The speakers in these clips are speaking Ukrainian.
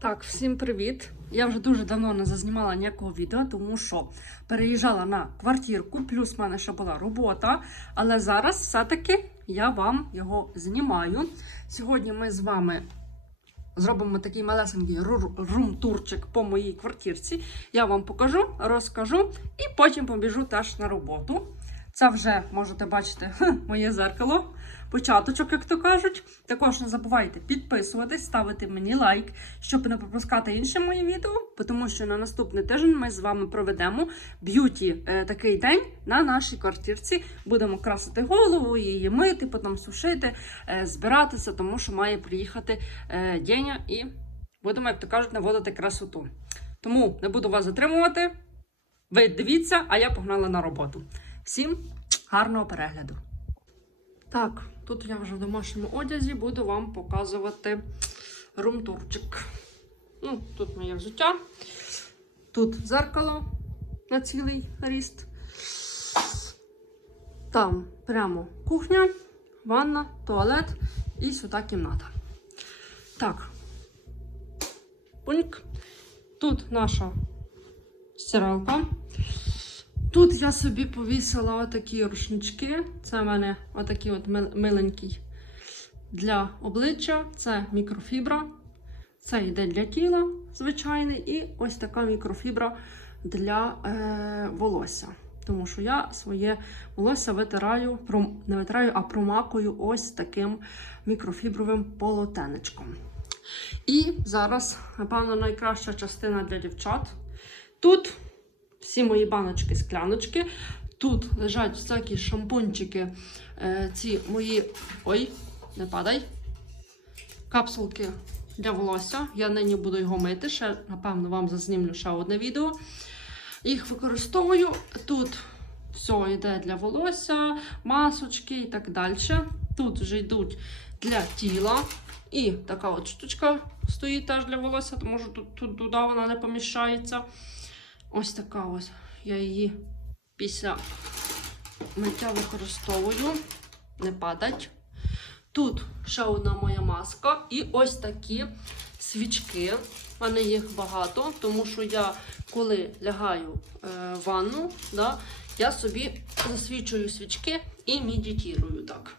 Так, всім привіт! Я вже дуже давно не зазнімала ніякого відео, тому що переїжджала на квартирку, плюс в мене ще була робота. Але зараз все-таки я вам його знімаю. Сьогодні ми з вами зробимо такий малесенький ру- рум-турчик по моїй квартирці. Я вам покажу, розкажу і потім побіжу теж на роботу. Це вже можете бачити моє зеркало, початочок, як то кажуть. Також не забувайте підписуватись, ставити мені лайк, щоб не пропускати інші мої відео, тому що на наступний тиждень ми з вами проведемо б'юті е, такий день на нашій квартирці. Будемо красити голову, її мити, потім сушити, е, збиратися, тому що має приїхати е, Деня і будемо, як то кажуть, наводити красоту. Тому не буду вас затримувати. Ви дивіться, а я погнала на роботу. Всім гарного перегляду. Так, тут я вже в домашньому одязі буду вам показувати румтурчик. Ну, тут моє взуття, тут зеркало на цілий ріст. Там прямо кухня, ванна, туалет і сюди кімната. Так. Пуньк. Тут наша стиралка. Тут я собі повісила отакі рушнички. Це в мене отакий от миленький для обличчя. Це мікрофібра. Це йде для тіла звичайний. І ось така мікрофібра для е, волосся. Тому що я своє волосся витираю, не витираю, а промакую ось таким мікрофібровим полотенечком. І зараз, напевно, найкраща частина для дівчат. Тут всі мої баночки, скляночки. Тут лежать всякі шампунчики, е, ці мої. Ой, не падай. Капсулки для волосся. Я нині буду його мити. Ще, напевно, вам зазнімлю ще одне відео. Їх використовую. Тут все йде для волосся, масочки і так далі. Тут вже йдуть для тіла. І така от штучка стоїть теж для волосся, тому що тут, тут туди вона не поміщається. Ось така ось. Я її після миття використовую. Не падать. Тут ще одна моя маска. І ось такі свічки. У мене їх багато, тому що я, коли лягаю е, в ванну, да, я собі засвічую свічки і медитирую так.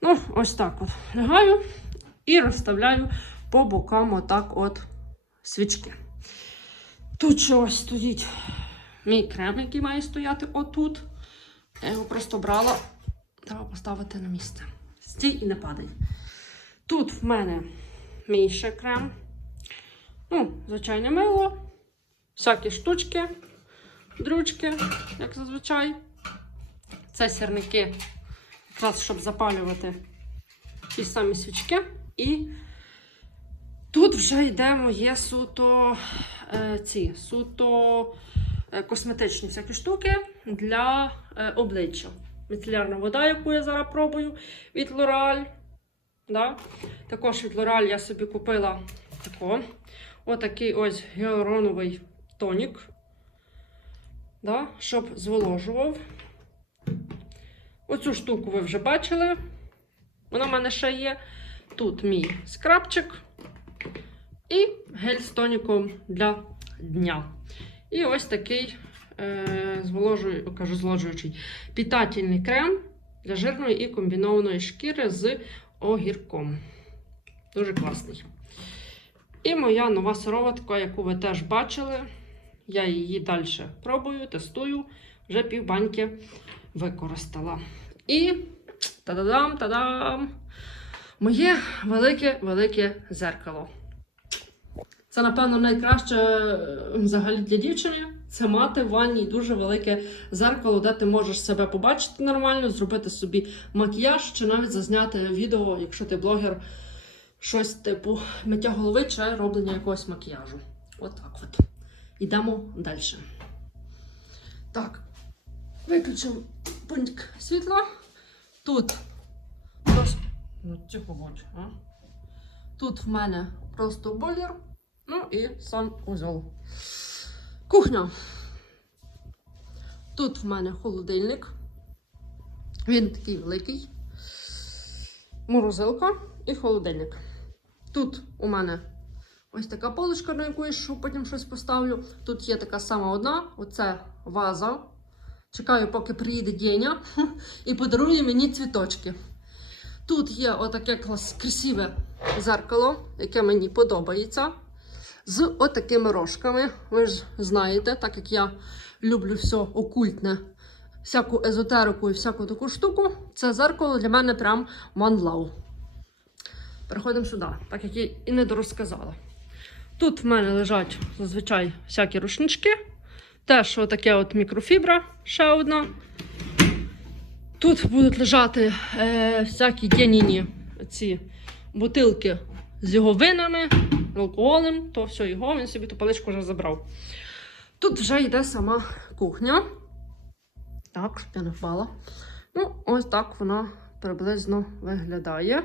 Ну, ось так от лягаю і розставляю по бокам отак от свічки. Тут ще ось стоїть мій крем, який має стояти отут. Я його просто брала. Треба поставити на місце. Стій і не падай. Тут в мене мій ще крем. Ну, звичайне мило. Всякі штучки, дрючки, як зазвичай. Це сірники, якраз щоб запалювати ті самі свічки. І тут вже йде моє суто е, ці суто е, косметичні всякі штуки для е, обличчя. Міцелярна вода, яку я зараз пробую від L'Oreal. Да? Також від L'Oreal я собі купила тако. отакий ось гіалуроновий тонік, да? щоб зволожував. Оцю штуку ви вже бачили. Вона в мене ще є. Тут мій скрабчик. І гель з тоніком для дня. І ось такий е, зволожую, кажу, зволожуючий питательний крем для жирної і комбінованої шкіри з огірком. Дуже класний. І моя нова сироватка, яку ви теж бачили. Я її далі пробую, тестую. Вже півбаньки використала. І та-дадам, та-дам! Моє велике-велике зеркало. Це, напевно, найкраще е, взагалі для дівчини. Це мати в ванні дуже велике зеркало, де ти можеш себе побачити нормально, зробити собі макіяж чи навіть зазняти відео, якщо ти блогер, щось типу миття голови чи роблення якогось макіяжу. Отак от. Ідемо далі. Так, виключимо пункт світла. Тут. Прос- Ну, тихо будь, а? Тут в мене просто бойлер. І санузел. Кухня. Тут в мене холодильник. Він такий великий. Морозилка і холодильник. Тут у мене Ось така поличка, на яку я що потім щось поставлю. Тут є така сама одна, оце ваза. Чекаю, поки приїде Дєня і подарує мені цвіточки. Тут є отаке красиве зеркало, яке мені подобається. З отакими рожками. Ви ж знаєте, так як я люблю все окультне, всяку езотерику і всяку таку штуку, це зеркало для мене прям one love. Переходимо сюди, так як я і не дорозказала. Тут в мене лежать зазвичай всякі рушнички. Теж отаке от мікрофібра, ще одна. Тут будуть лежати е, всякі дяніні ці бутилки з його винами, алкоголем, то все його, він собі ту паличку вже забрав. Тут вже йде сама кухня. Так, щоб я не впала. Ну, ось так вона приблизно виглядає.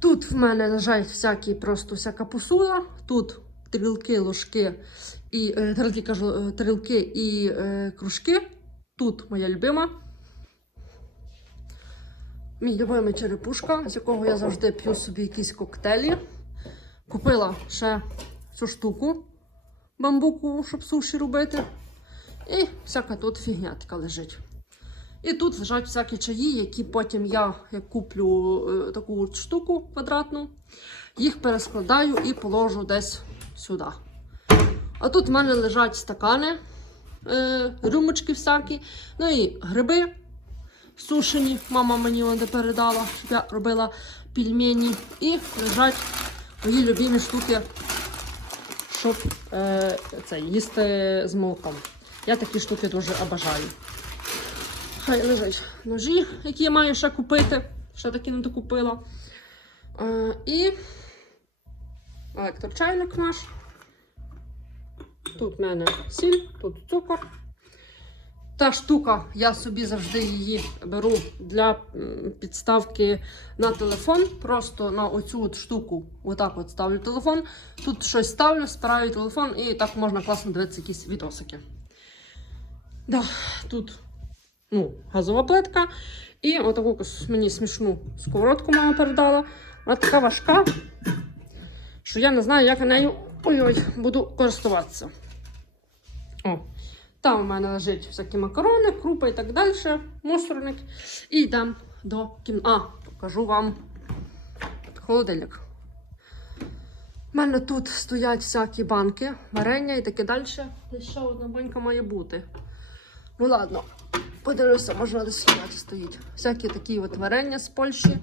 Тут в мене лежать всякі просто всяка посуда. Тут тарілки, ложки і е, тарілки, кажу, е, тарілки і е, кружки. Тут моя любима. Мій любимий черепушка, з якого я завжди п'ю собі якісь коктейлі. Купила ще цю штуку бамбуку, щоб суші робити. І всяка тут фігня така лежить. І тут лежать всякі чаї, які потім я як куплю е, таку штуку квадратну, їх перескладаю і положу десь сюди. А тут в мене лежать стакани, е, рюмочки всякі, ну і гриби сушені. Мама мені вони передала, щоб я робила пельмені. І лежать мої любимі штуки, щоб е, це, їсти з молоком. Я такі штуки дуже обожаю. Хай лежать ножі, які я маю ще купити. Ще такі не докупила. Е, і електрочайник наш. Тут в мене сіль, тут цукор. Та штука, я собі завжди її беру для підставки на телефон. Просто на оцю от штуку отак от ставлю телефон. Тут щось ставлю, спираю телефон і так можна класно дивитися якісь відосики. Да, тут ну, газова плитка. І отаку мені смішну сковородку мама передала. Вона така важка, що я не знаю, як нею ой-ой, буду користуватися. О, там у мене лежить всякі макарони, крупи і так далі, мусорник. І йдемо до кімнати. А, покажу вам холодильник. У мене тут стоять всякі банки, варення і таке далі. І ще одна банька має бути. Ну ладно, подивлюся, може десь стоїть. Всякі такі от варення з Польщі.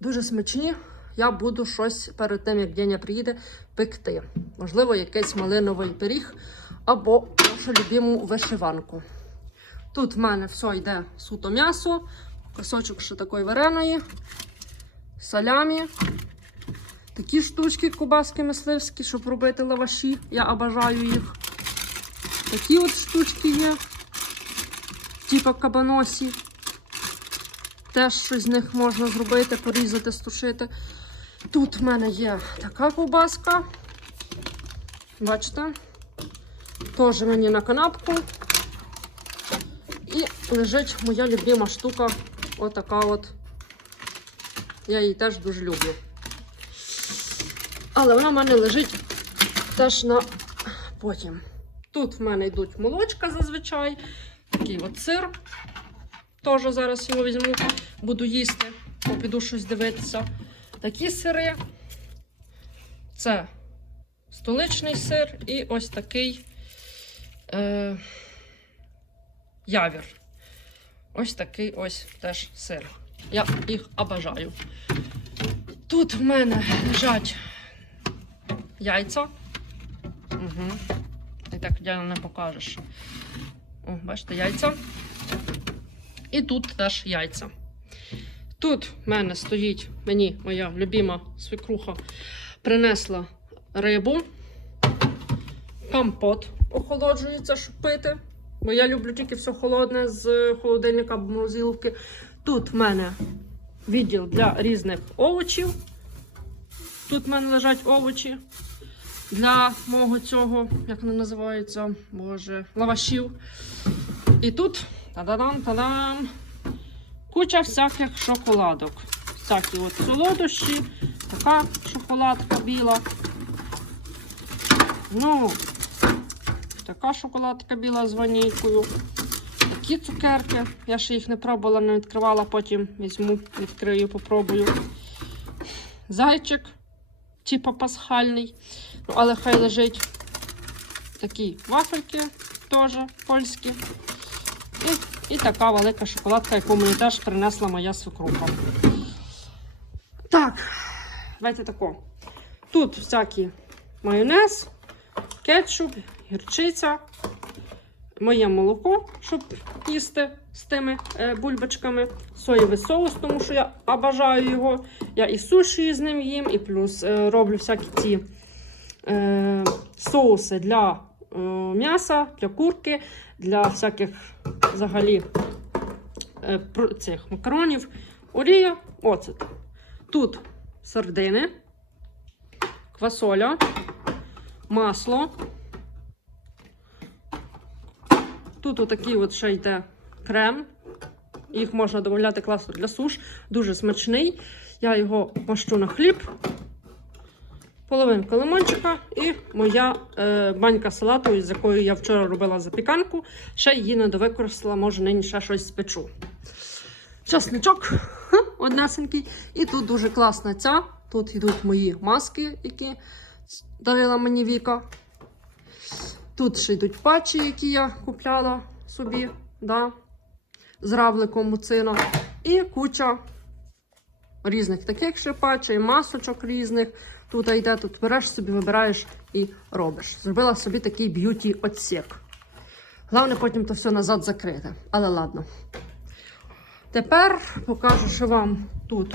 Дуже смачні. Я буду щось перед тим, як Деня приїде, пекти. Можливо, якийсь малиновий пиріг або нашу любиму вишиванку. Тут в мене все йде суто м'ясо, кусочок ще такої вареної, салямі. Такі штучки кубаски мисливські, щоб робити лаваші. Я обожаю їх. Такі от штучки є типа кабаносі. Теж щось з них можна зробити, порізати, стушити. Тут в мене є така ковбаска. Бачите? Теж мені на канапку. І лежить моя любима штука. Отака от. Я її теж дуже люблю. Але вона в мене лежить теж на потім. Тут в мене йдуть молочка зазвичай. Такий от сир. Теж зараз його візьму, буду їсти, бо піду щось дивитися. Такі сири. Це столичний сир і ось такий е, явір. Ось такий ось теж сир. Я їх обожаю. Тут в мене лежать яйця. Угу. І так я не покажеш. О, бачите, яйця. І тут теж яйця. Тут в мене стоїть мені моя любима свекруха принесла рибу. Компот охолоджується, щоб пити. Бо я люблю тільки все холодне з холодильника або морозилки. Тут в мене відділ для різних овочів. Тут в мене лежать овочі для мого цього, як вони називаються, боже, лавашів. І тут та-да-дам, та-дам, куча всяких шоколадок. всякі от солодощі, така шоколадка біла. Ну, така шоколадка біла з ванількою. Такі цукерки. Я ще їх не пробувала, не відкривала, потім візьму, відкрию, попробую. Зайчик, типа пасхальний. Ну, але хай лежить такі вафельки теж польські. І, і така велика шоколадка, яку мені теж принесла моя свекруха. Так, давайте тако. Тут всякий майонез, кетчуп, гірчиця, моє молоко, щоб їсти з тими е, бульбочками, соєвий соус, тому що я обажаю його. Я і суші з ним їм, і плюс е, роблю всякі ці е, соуси для е, м'яса, для курки, для всяких взагалі е, цих макаронів. Олія, оцет. Тут сардини, квасоля, масло. Тут отакий от ще йде крем. Їх можна додати класно для суш. Дуже смачний. Я його мащу на хліб. Половинка лимончика і моя е, банька салату, з якою я вчора робила запіканку. Ще її не довикористала, може нині ще щось спечу. Часничок однесенький. І тут дуже класна ця. Тут йдуть мої маски, які дарила мені Віка. Тут ще йдуть патчі, які я купляла собі, да, з равликом муцина. І куча різних таких ще патчей, масочок різних. Тут йде, тут береш собі, вибираєш і робиш. Зробила собі такий б'юті отсік. Головне потім то все назад закрити. Але ладно. Тепер покажу, що вам тут.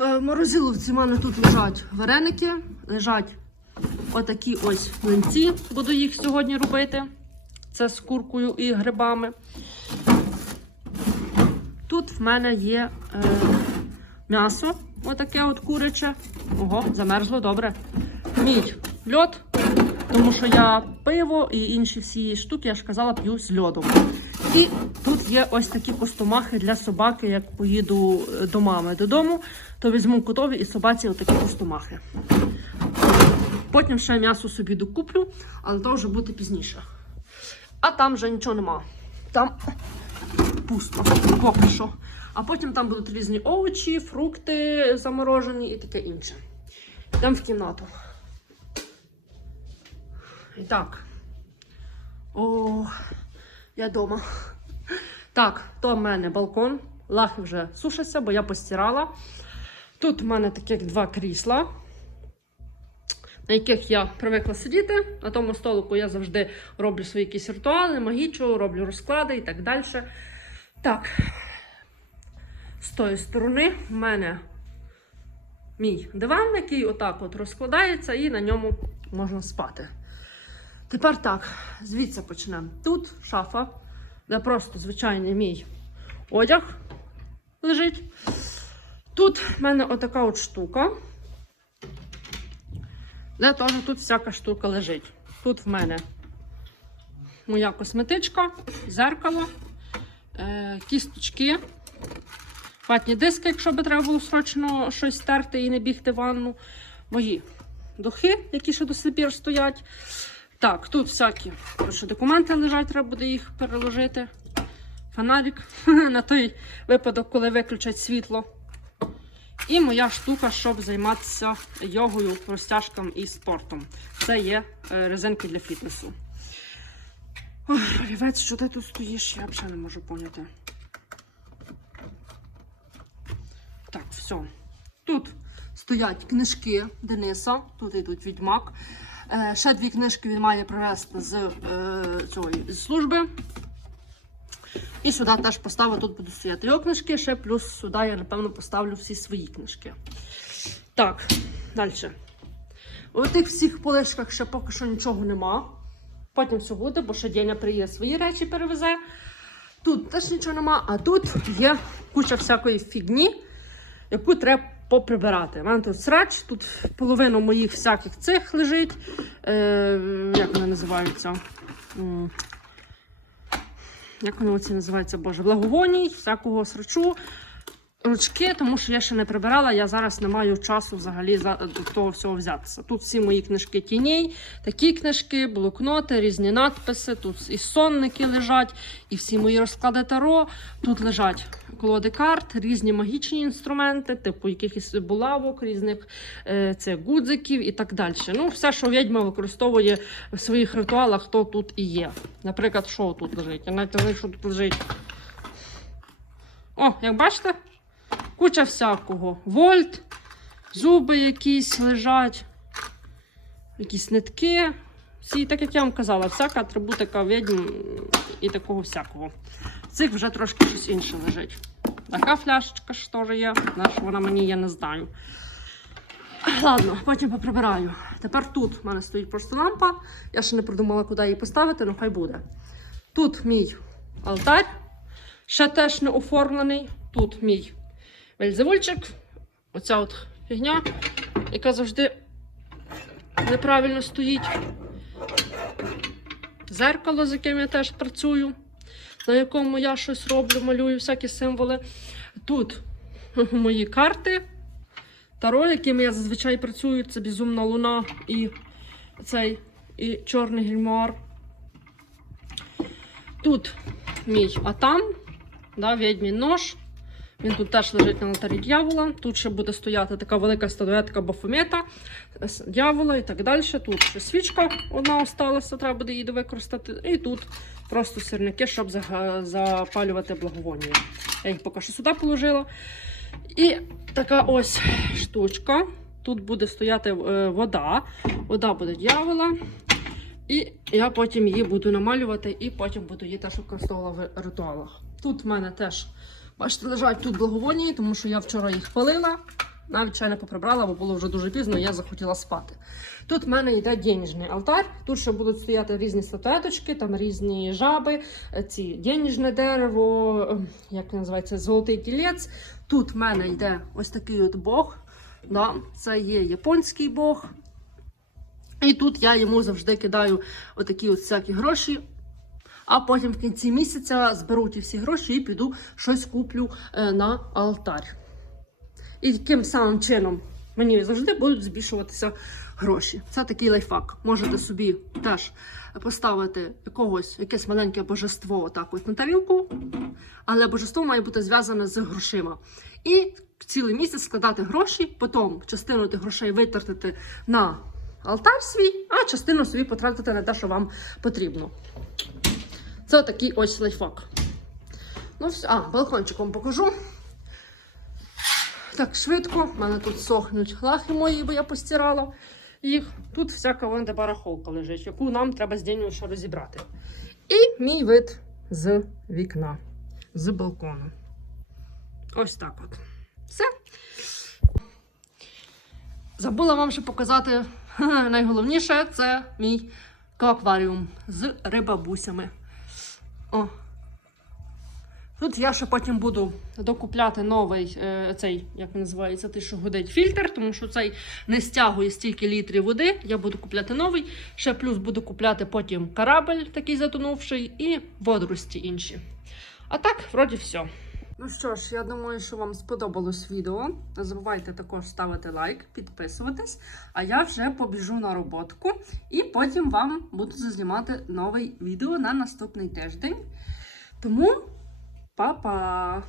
Е, В морозиловці в мене тут лежать вареники, лежать отакі ось млинці. Буду їх сьогодні робити. Це з куркою і грибами. Тут в мене є е, м'ясо, отаке от куряче. Ого, замерзло добре. Мій льод, тому що я пиво і інші всі штуки, я ж казала, п'ю з льодом. І тут є ось такі костомахи для собаки, як поїду е, до мами додому, то візьму котові і собаці отакі костомахи. Потім ще м'ясо собі докуплю, але то вже буде пізніше. А там вже нічого нема. Там пусто, поки що. А потім там будуть різні овочі, фрукти заморожені і таке інше. Йдемо в кімнату. І так. О, я вдома. Так, то в мене балкон. Лахи вже сушаться, бо я постирала. Тут в мене таких два крісла, на яких я привикла сидіти. На тому столику я завжди роблю свої якісь ритуали, магічу, роблю розклади і так далі. Так, з тої сторони в мене мій диван, який отак от розкладається, і на ньому можна спати. Тепер так, звідси почнемо. Тут шафа, де просто звичайний мій одяг лежить. Тут в мене отака от штука. Де теж тут всяка штука лежить. Тут в мене моя косметичка, зеркало, е, кісточки, ватні диски, якщо би треба було срочно щось стерти і не бігти в ванну. Мої духи, які ще до сих стоять. Так, тут всякі коротше, документи лежать, треба буде їх переложити. Фонарик на той випадок, коли виключать світло. І моя штука, щоб займатися йогою, розтяжком і спортом. Це є е, резинки для фітнесу. Ой, що ти тут стоїш? Я взагалі не можу поняти. Так, все. Тут стоять книжки Дениса, тут йдуть відьмак. Е, ще дві книжки він має привезти з, е, цієї, з служби. І сюди теж поставлю, тут будуть стояти його книжки, ще плюс сюди я, напевно, поставлю всі свої книжки. Так, далі. У тих всіх полишках ще поки що нічого нема. Потім все буде, бо ще Деня приїде свої речі перевезе. Тут теж нічого нема, а тут є куча всякої фігні, яку треба поприбирати. У мене тут срач, тут половина моїх всяких цих лежить. Е, як вони називаються? Як воно це називається, Боже? Благовоній, всякого срачу. Ручки, тому що я ще не прибирала, я зараз не маю часу взагалі за того всього взятися. Тут всі мої книжки тіней, такі книжки, блокноти, різні надписи, тут і сонники лежать, і всі мої розклади таро. Тут лежать колоди карт, різні магічні інструменти, типу якихось булавок, різних е, це гудзиків і так далі. Ну, все, що відьма використовує в своїх ритуалах, то тут і є. Наприклад, що тут лежить? Я навіть не знаю, що тут лежить. О, як бачите, куча всякого. Вольт, зуби якісь лежать, якісь нитки. Всі, так як я вам казала, всяка атрибутика відьм і такого всякого. Цих вже трошки щось інше лежить. Така фляшечка ж теж є. Що вона мені я не знаю. Ладно, потім поприбираю. Тепер тут в мене стоїть просто лампа. Я ще не придумала, куди її поставити, ну хай буде. Тут мій алтарь, ще теж не оформлений. Тут мій вельзевульчик. Оця от фігня, яка завжди неправильно стоїть. Зеркало, з яким я теж працюю, на якому я щось роблю, малюю всякі символи. Тут мої карти. Таро, якими я зазвичай працюю, це Безумна Луна і цей і Чорний гільмуар. Тут мій атам, да, відьмін нож. Він тут теж лежить на алтарі дьявола. Тут ще буде стояти така велика статуетка Бафомета, дьявола і так далі. Тут ще свічка одна осталася, треба буде її використати. І тут просто сірники, щоб запалювати благовоння. Я їх поки що сюди положила. І така ось штучка. Тут буде стояти е, вода. Вода буде дьявола. І я потім її буду намалювати, і потім буду її теж використовувати в ритуалах. Тут в мене теж, бачите, лежать тут благовонії, тому що я вчора їх палила. Навіть ще не поприбрала, бо було вже дуже пізно, і я захотіла спати. Тут в мене йде денежний алтар. Тут ще будуть стояти різні статуеточки, там різні жаби, ці денежне дерево, е, як називається, золотий тілець. Тут в мене йде ось такий от бог. Да, це є японський бог. І тут я йому завжди кидаю отакі от всякі гроші. А потім в кінці місяця зберу ті всі гроші і піду щось куплю е, на алтар. І таким самим чином мені завжди будуть збільшуватися гроші. Це такий лайфхак. Можете собі теж поставити якогось якесь маленьке божество отак от на тарілку, але божество має бути зв'язане з грошима. І цілий місяць складати гроші, потім частину тих грошей витратити на алтар свій, а частину собі потратити на те, що вам потрібно. Це такий ось лайфхак. Ну, все. А, балкончик вам покажу. Так, швидко. У мене тут сохнуть лахи мої, бо я постирала їх. Тут всяка вон де барахолка лежить, яку нам треба з Дінею ще розібрати. І мій вид з вікна, з балкону. Ось так от. Все. Забула вам ще показати найголовніше це мій акваріум з рибабусями. О. Тут я ще потім буду докупляти новий е, цей, як називається, той, що гудить фільтр, тому що цей не стягує стільки літрів води. Я буду купляти новий. Ще плюс буду купляти потім корабель, такий затонувший, і водорості інші. А так, вроді все. Ну що ж, я думаю, що вам сподобалось відео. Не забувайте також ставити лайк, підписуватись. А я вже побіжу на роботку і потім вам буду зазнімати нове відео на наступний тиждень. Тому па-па!